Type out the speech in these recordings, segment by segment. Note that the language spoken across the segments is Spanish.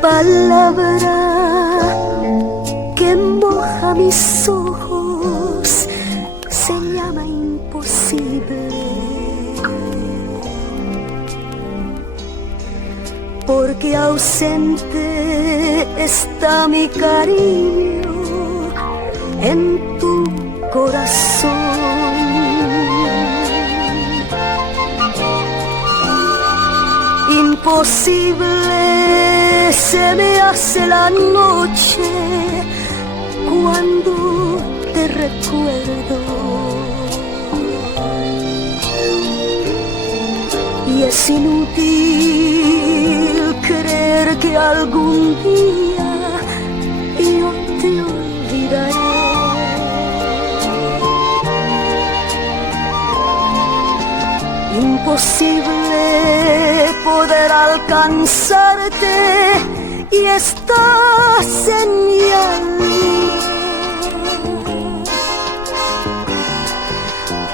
palabra que moja mis ojos se llama imposible, porque ausente está mi cariño en tu corazón. Imposible se me hace la noche cuando te recuerdo, y es inútil creer que algún día yo te olvidaré. Imposible poder alcanzarte y estás en mi alma,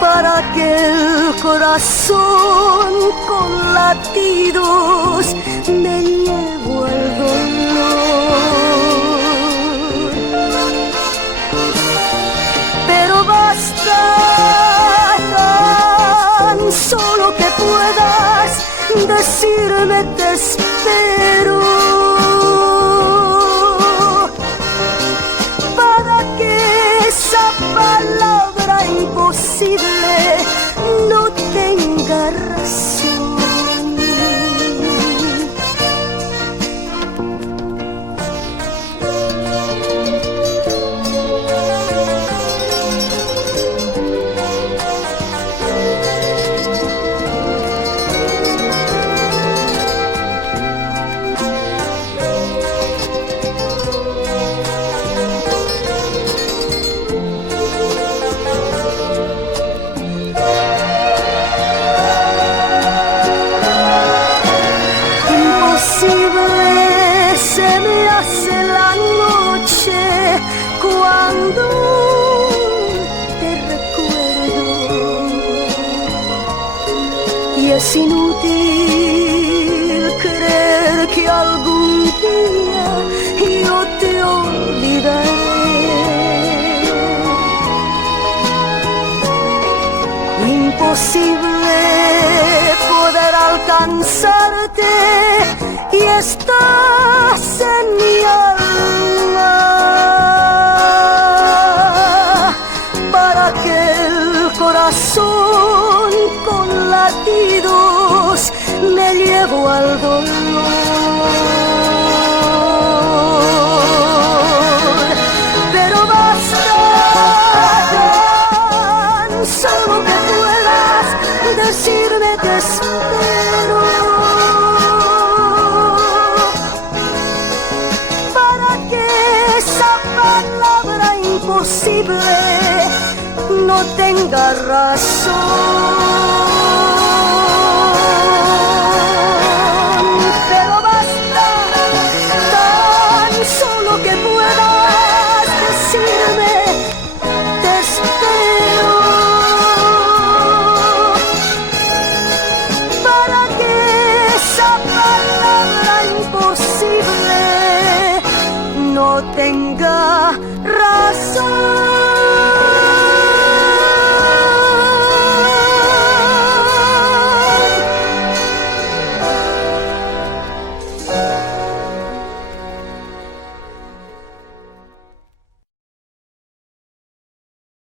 para que el corazón con latidos me llevo al dolor. Pero basta solo que puedas decirme te espero, para que esa palabra imposible no tenga razón. Se me hace la noche cuando te recuerdo, y es inútil creer que algún día yo te olvidaré. Imposible poder alcanzarte y estás en mi alma, para que el corazón con latidos me llevo al dolor. Pero basta tan solo que puedas decirme te espero, imposible no tenga razón.